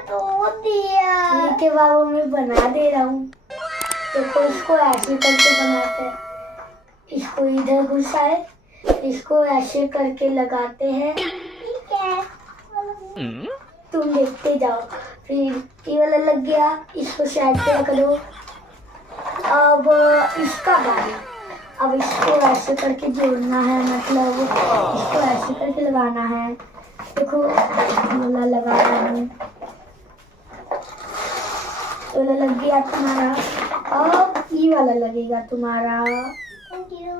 तो दिया। ठीक है बाबू, मैं बना दे रहा हूँ। देखो इसको ऐसे करके बनाते हैं, इसको इधर घुसाए, इसको ऐसे करके लगाते हैं। ठीक है, तुम देखते जाओ। फिर ये वाला लग गया, इसको साइड पे रख दो। अब इसका बारी, अब इसको ऐसे करके जोड़ना है, मतलब इसको ऐसे करके लगाना है। देखो ये वाला लगा रहा हूँ, ये वाला लग गया तुम्हारा। अब ये वाला लगेगा तुम्हारा। Thank you.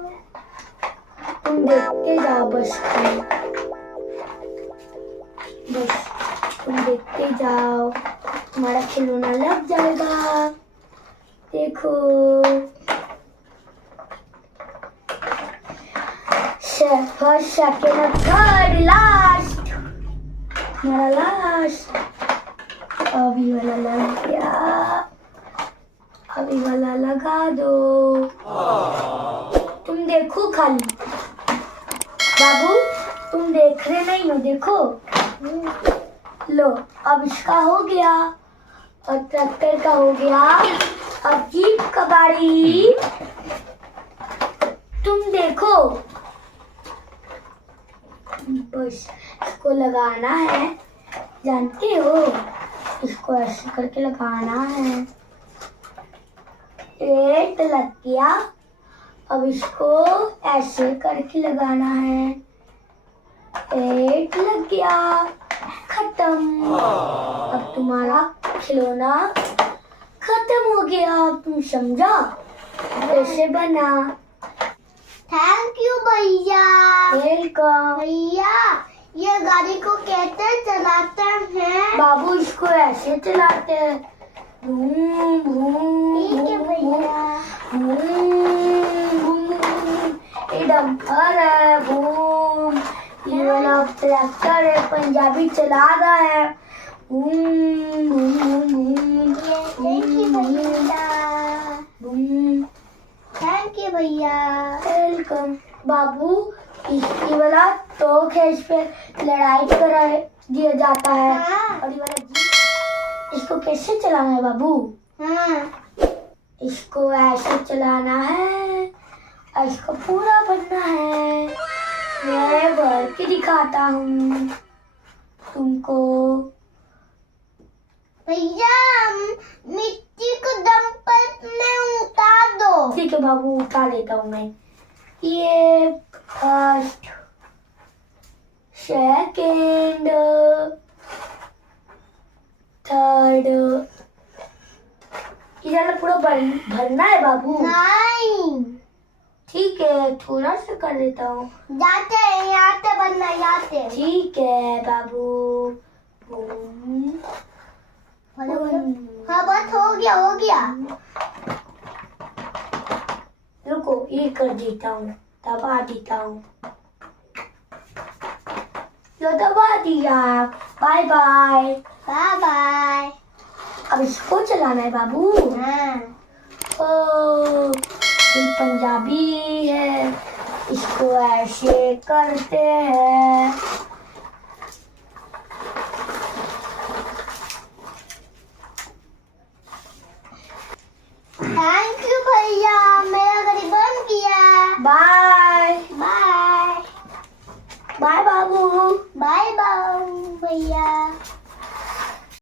तुम देखते जाओ बस, बस तुम देखते जाओ, तुम्हारा खिलौना लग जाएगा। देखो फर्स्ट, सेकेंड, थर्ड, लास्ट, हमारा लास्ट। अभी वाला लग गया, अभी वाला लगा दो। तुम देखो खाली बाबू, तुम देख रहे नहीं हो, देखो। लो अब इसका हो गया और ट्रैक्टर का हो गया। अब जीप का बारी, तुम देखो। बस इसको लगाना है, जानते हो, इसको ऐसे करके लगाना है। एक लग गया, अब इसको ऐसे करके लगाना है। एक लग गया, खत्म। अब तुम्हारा खिलौना खत्म हो गया। अब तुम समझा कैसे बना। थैंक यू भैया। वेलकम। भैया ये गाड़ी को कैसे चलाते हैं? बाबू इसको ऐसे चलाते हैं, भूम भूम ठीक है भैया। ये डम्पर है, बूम। ये वाला ट्रैक्टर है, पंजाबी चला रहा है, boom boom boom. Thank you भैया। वेलकम। बाबू इसकी वाला टोक है, इस पे लड़ाई करा दिया जाता है। हाँ। और ये वाला जीप, इसको कैसे चलाना है बाबू? हाँ। इसको ऐसे चलाना है और इसको पूरा बनना है। मैं भर के दिखाता हूँ तुमको। भैया मिट्टी को डंपर में उतार दो। ठीक है बाबू, उठा लेता हूँ मैं। ये फर्स्ट, सेकेंड, थर्ड, इधर पूरा भरना है बाबू। नहीं, ठीक है, थोड़ा सा कर देता हूँ। जाते हैं, यहाँ से बनना, यहाँ से। ठीक है बाबू। Boom, boom. हाँ बस हो गया, हो गया। रुको, ये कर देता हूँ, दबा देता हूँ। लो दबा दिया। Bye bye. Bye bye. अब इसको चलाना है बाबू। हाँ। ओ, ये पंजाबी है, इसको ऐसे करते हैं।